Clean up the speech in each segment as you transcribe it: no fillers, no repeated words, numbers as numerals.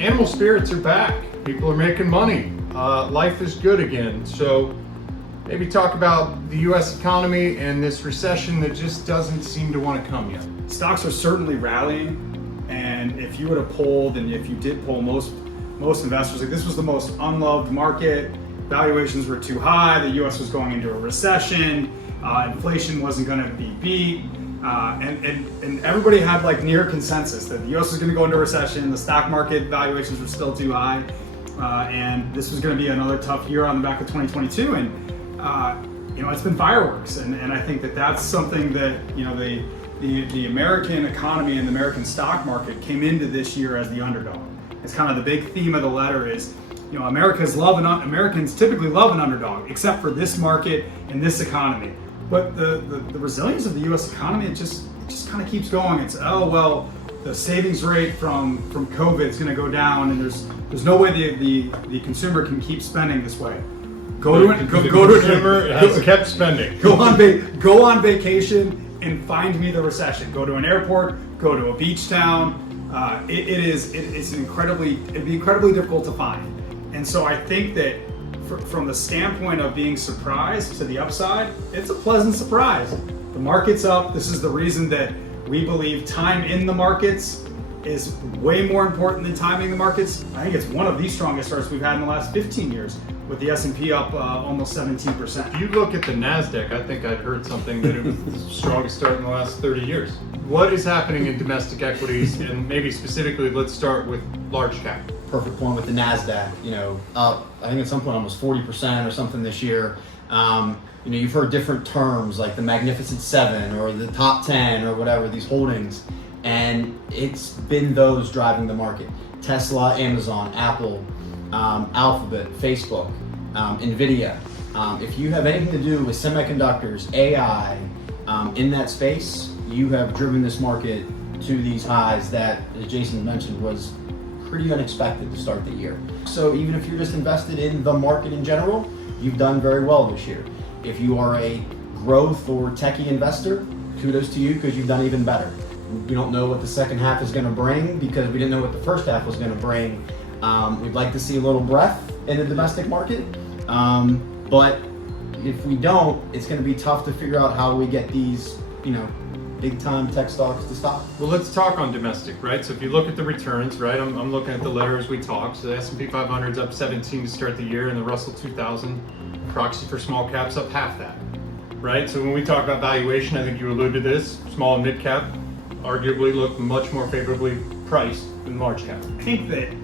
animal spirits are back. People are making money. Life is good again. So maybe talk about the U.S. economy and this recession that just doesn't seem to want to come yet. Stocks are certainly rallying, and if you would have polled, and if you did poll most investors, like, this was the most unloved market. Valuations were too high. The U.S. was going into a recession. Inflation wasn't going to be beat. And everybody had like near consensus that the U.S. was going to go into a recession. The stock market valuations were still too high, and this was going to be another tough year on the back of 2022. And it's been fireworks, and I think that that's something that the American economy and the American stock market came into this year as the underdog. It's kind of the big theme of the letter is, Americans typically love an underdog, except for this market and this economy. But the resilience of the U.S. economy, it just kind of keeps going. It's, the savings rate from COVID is going to go down, and there's no way the consumer can keep spending this way. Consumer has kept spending. Go on vacation and find me the recession. Go to an airport. Go to a beach town. It'd be incredibly difficult to find. And so I think that from the standpoint of being surprised to the upside, it's a pleasant surprise. The market's up. This is the reason that we believe time in the markets is way more important than timing the markets. I think it's one of the strongest starts we've had in the last 15 years, with the S&P up almost 17%. If you look at the NASDAQ, I think I'd heard something that it was the strongest start in the last 30 years. What is happening in domestic equities, and maybe specifically, let's start with large cap. Perfect point with the NASDAQ, up, I think at some point almost 40% or something this year. You've heard different terms like the Magnificent Seven or the top 10 or whatever, these holdings, and it's been those driving the market. Tesla, Amazon, Apple, Alphabet, Facebook, Nvidia. If you have anything to do with semiconductors, AI, in that space, you have driven this market to these highs that, as Jason mentioned, was pretty unexpected to start the year. So even if you're just invested in the market in general, you've done very well this year. If you are a growth or techie investor, kudos to you, because you've done even better. We don't know what the second half is going to bring because we didn't know what the first half was going to bring. We'd like to see a little breath in the domestic market, but if we don't, it's going to be tough to figure out how we get these, big time tech stocks to stop. Well, let's talk on domestic, right? So if you look at the returns, right, I'm looking at the letter as we talk. So the S&P 500 is up 17 to start the year, and the Russell 2000, proxy for small caps, up half that, right? So when we talk about valuation, I think you alluded to this, small and mid cap arguably look much more favorably priced than large cap. I think that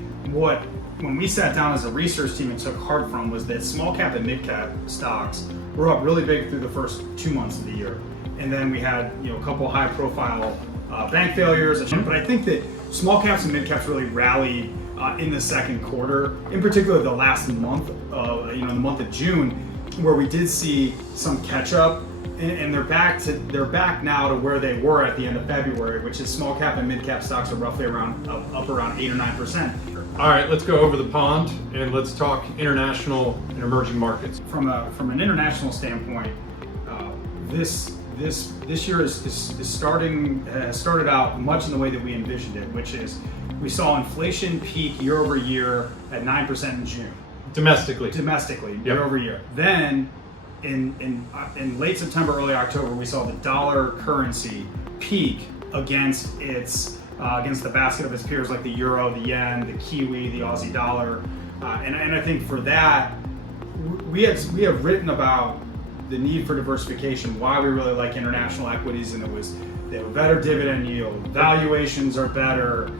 when we sat down as a research team and took heart from was that small cap and mid cap stocks were up really big through the first 2 months of the year. And then we had a couple high profile bank failures. But I think that small caps and mid caps really rallied in the second quarter, in particular the last month, the month of June, where we did see some catch up, and they're back now to where they were at the end of February, which is small cap and mid cap stocks are roughly up around 8 or 9%. All right, let's go over the pond and let's talk international and emerging markets. From an international standpoint, this year has started out much in the way that we envisioned it, which is we saw inflation peak year over year at 9% in June. Domestically, year over year. Then in late September, early October, we saw the dollar currency peak against the basket of its peers like the euro, the yen, the kiwi, the Aussie dollar, and I think for that we have written about the need for diversification, why we really like international equities, and they have a better dividend yield, valuations are better,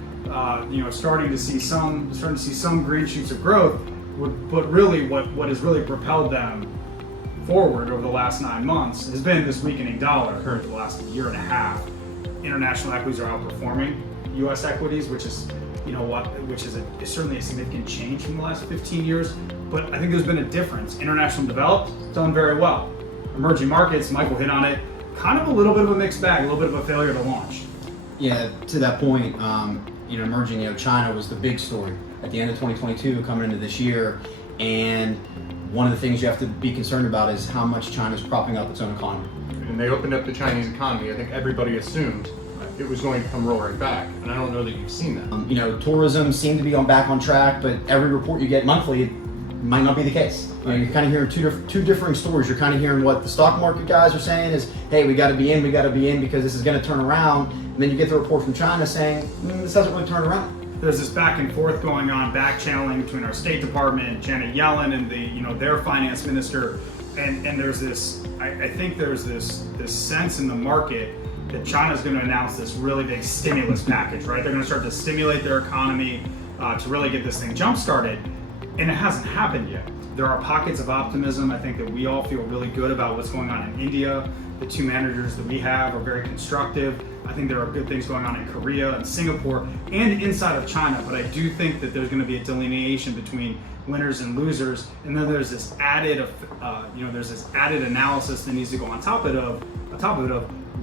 starting to see some green shoots of growth. But really, what has really propelled them forward over the last 9 months has been this weakening dollar for the last year and a half. International equities are outperforming U.S. equities, which is certainly a significant change from the last 15 years. But I think there's been a difference. International developed, done very well. Emerging markets, Michael hit on it, kind of a little bit of a mixed bag, a little bit of a failure to launch. Yeah, to that point, emerging, China was the big story at the end of 2022 coming into this year, and one of the things you have to be concerned about is how much China's propping up its own economy. And they opened up the Chinese economy. I think everybody assumed it was going to come roaring back. And I don't know that you've seen that. You know, tourism seemed to be back on track, but every report you get monthly, it might not be the case. You know, you're kind of hearing two differing stories. You're kind of hearing what the stock market guys are saying is, hey, we got to be in because this is going to turn around. And then you get the report from China saying, this hasn't really turned around. There's this back and forth going on, back channeling between our State Department, Janet Yellen, and their finance minister. And there's this, I think there's this sense in the market that China's going to announce this really big stimulus package, right? They're going to start to stimulate their economy to really get this thing jump started, and it hasn't happened yet. There are pockets of optimism. I think that we all feel really good about what's going on in India. The two managers that we have are very constructive. I think there are good things going on in Korea and Singapore and inside of China, but I do think that there's going to be a delineation between winners and losers, and then there's this added, analysis that needs to go on top of it of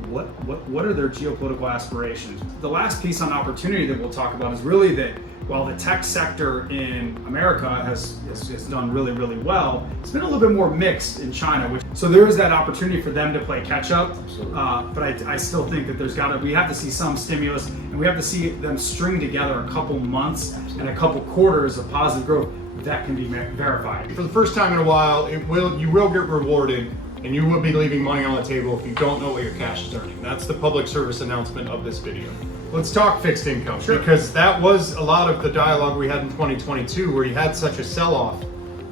what are their geopolitical aspirations. The last piece on opportunity that we'll talk about is really that while the tech sector in America has done really, really well, it's been a little bit more mixed in China. So there is that opportunity for them to play catch up. But I still think that we have to see some stimulus, and we have to see them string together a couple months and a couple quarters of positive growth that can be verified. For the first time in a while, you will get rewarded, and you will be leaving money on the table if you don't know what your cash is earning. That's the public service announcement of this video. Let's talk fixed income, because that was a lot of the dialogue we had in 2022, where you had such a sell-off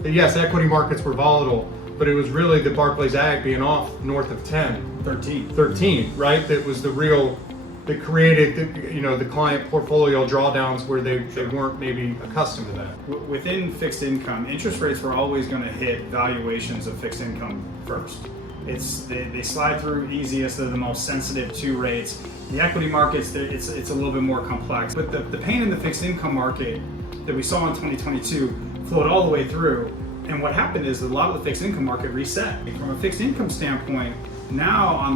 that yes, equity markets were volatile, but it was really the Barclays Ag being off north of 13, right? That was that created the client portfolio drawdowns where they weren't maybe accustomed to that. Within fixed income, interest rates were always going to hit valuations of fixed income first. They slide through easiest. They're the most sensitive to rates. The equity markets, it's a little bit more complex. But the pain in the fixed income market that we saw in 2022 flowed all the way through. And what happened is a lot of the fixed income market reset. From a fixed income standpoint, now on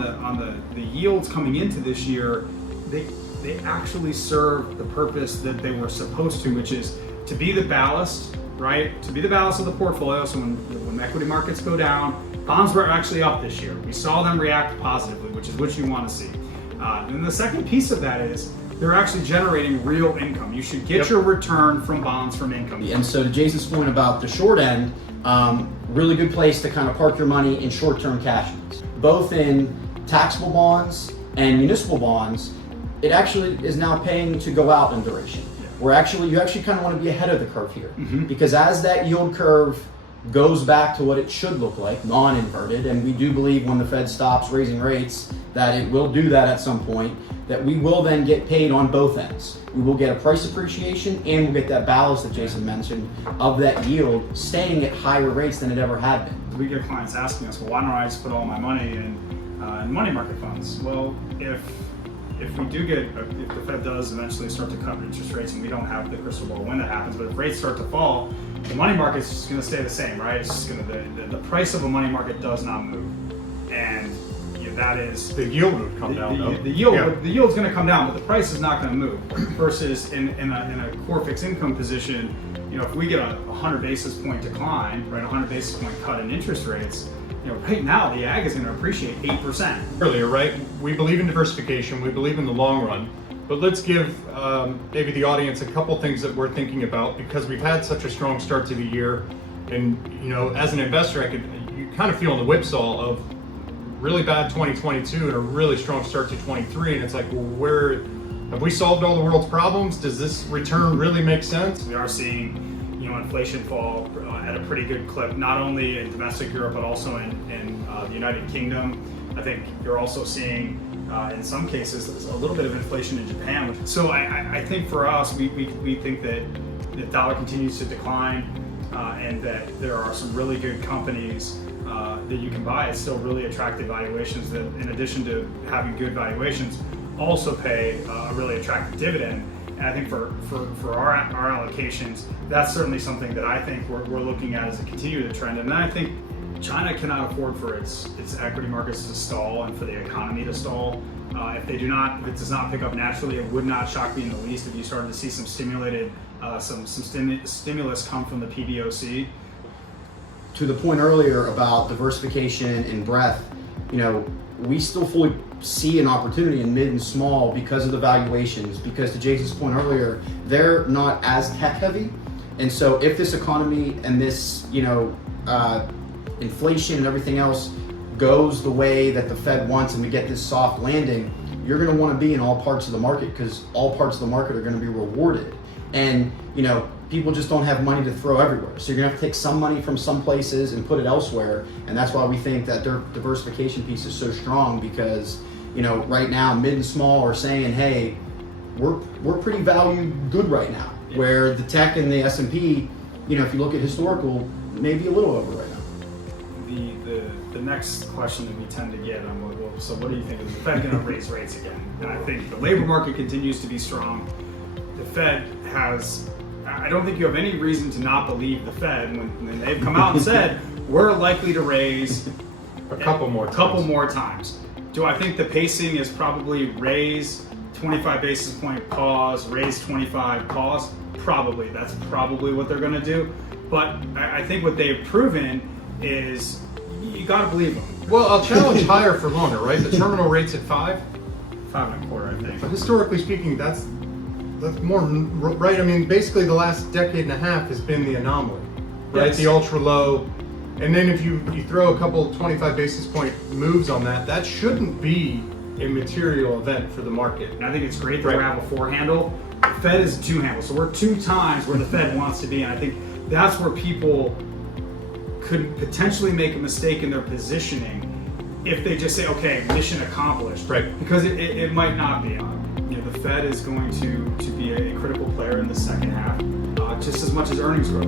the yields coming into this year, they actually serve the purpose that they were supposed to, which is to be the ballast, right? To be the ballast of the portfolio. So when equity markets go down, bonds were actually up this year. We saw them react positively, which is what you want to see. And the second piece of that is they're actually generating real income. You should get your return from bonds from income. And so to Jason's point about the short end, really good place to kind of park your money in short-term cash, both in taxable bonds and municipal bonds. It actually is now paying to go out in duration. You actually kind of want to be ahead of the curve here, because as that yield curve goes back to what it should look like, non-inverted, and we do believe when the Fed stops raising rates that it will do that at some point, that we will then get paid on both ends. We will get a price appreciation, and we'll get that ballast that Jason mentioned of that yield staying at higher rates than it ever had been. We get clients asking us, well, why don't I just put all my money in money market funds? Well, if the Fed does eventually start to cut interest rates, and we don't have the crystal ball when that happens, but if rates start to fall, the money market's just going to stay the same, right? It's just going to the price of a money market does not move, and that is the yield would come down. The yield's going to come down, but the price is not going to move. Versus in a core fixed income position, if we get a 100 basis point decline, right, 100 basis point cut in interest rates, right now the ag is going to appreciate 8%. Earlier, right? We believe in diversification. We believe in the long run. But let's give maybe the audience a couple things that we're thinking about, because we've had such a strong start to the year. And, as an investor, you kind of feel in the whipsaw of really bad 2022 and a really strong start to 23. And it's like, well, where have we solved all the world's problems? Does this return really make sense? We are seeing, inflation fall at a pretty good clip, not only in domestic Europe, but also in the United Kingdom. I think you're also seeing, in some cases, a little bit of inflation in Japan. So I think for us, we think that the dollar continues to decline, and that there are some really good companies that you can buy at still really attractive valuations that, in addition to having good valuations, also pay a really attractive dividend. And I think for our allocations, that's certainly something that I think we're looking at as a continued trend. And then I think China cannot afford for its equity markets to stall and for the economy to stall. If it does not pick up naturally, it would not shock me in the least if you started to see some stimulus come from the PBOC. To the point earlier about diversification and breadth, we still fully see an opportunity in mid and small because of the valuations, because to Jason's point earlier, they're not as tech heavy. And so if this economy and this, inflation and everything else goes the way that the Fed wants and we get this soft landing, you're going to want to be in all parts of the market because all parts of the market are going to be rewarded. And, people just don't have money to throw everywhere. So you're going to have to take some money from some places and put it elsewhere. And that's why we think that their diversification piece is so strong because, right now, mid and small are saying, hey, we're pretty value good right now. Yeah. Where the tech and the S&P, if you look at historical, maybe a little over right now. The next question that we tend to get on so what do you think? Is the Fed going to raise rates again? And I think the labor market continues to be strong. The Fed I don't think you have any reason to not believe the Fed when they've come out and said we're likely to raise a couple more times. Do I think the pacing is probably raise 25 basis point, pause, raise 25, pause? Probably. That's probably what they're going to do. But I think what they've proven is you got to believe them. Well, I'll challenge higher for longer, right? The terminal rate's at 5. 5.25, I think. But historically speaking, that's more right. I mean, basically the last decade and a half has been the anomaly, right? Yes. The ultra low, and then if you throw a couple 25 basis point moves on that shouldn't be a material event for the market. And I think it's great that we have a 4 handle. The Fed is a 2 handle, so we're 2 times where the Fed wants to be, and I think that's where people could potentially make a mistake in their positioning if they just say, okay, mission accomplished. Right. Because it might not be. The Fed is going to be a critical player in the second half, just as much as earnings growth.